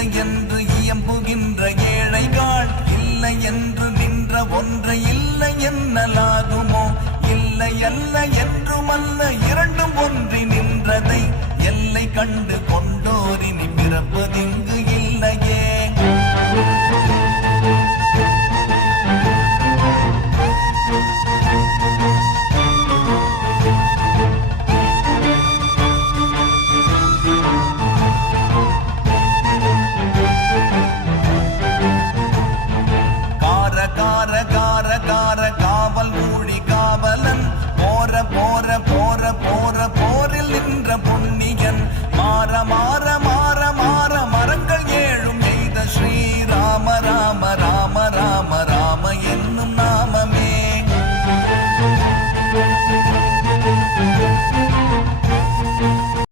இல்லை என்று இயம்புகின்ற ஏழைகள் இல்லை என்று நின்ற ஒன்று இல்லை என்னலாகுமோ? இல்லை அல்ல என்றுமல்ல இரண்டும் ஒன்றி நின்றதை எல்லை கண்டு கார கார கார காவல் கூழி காவலன். போற போற போ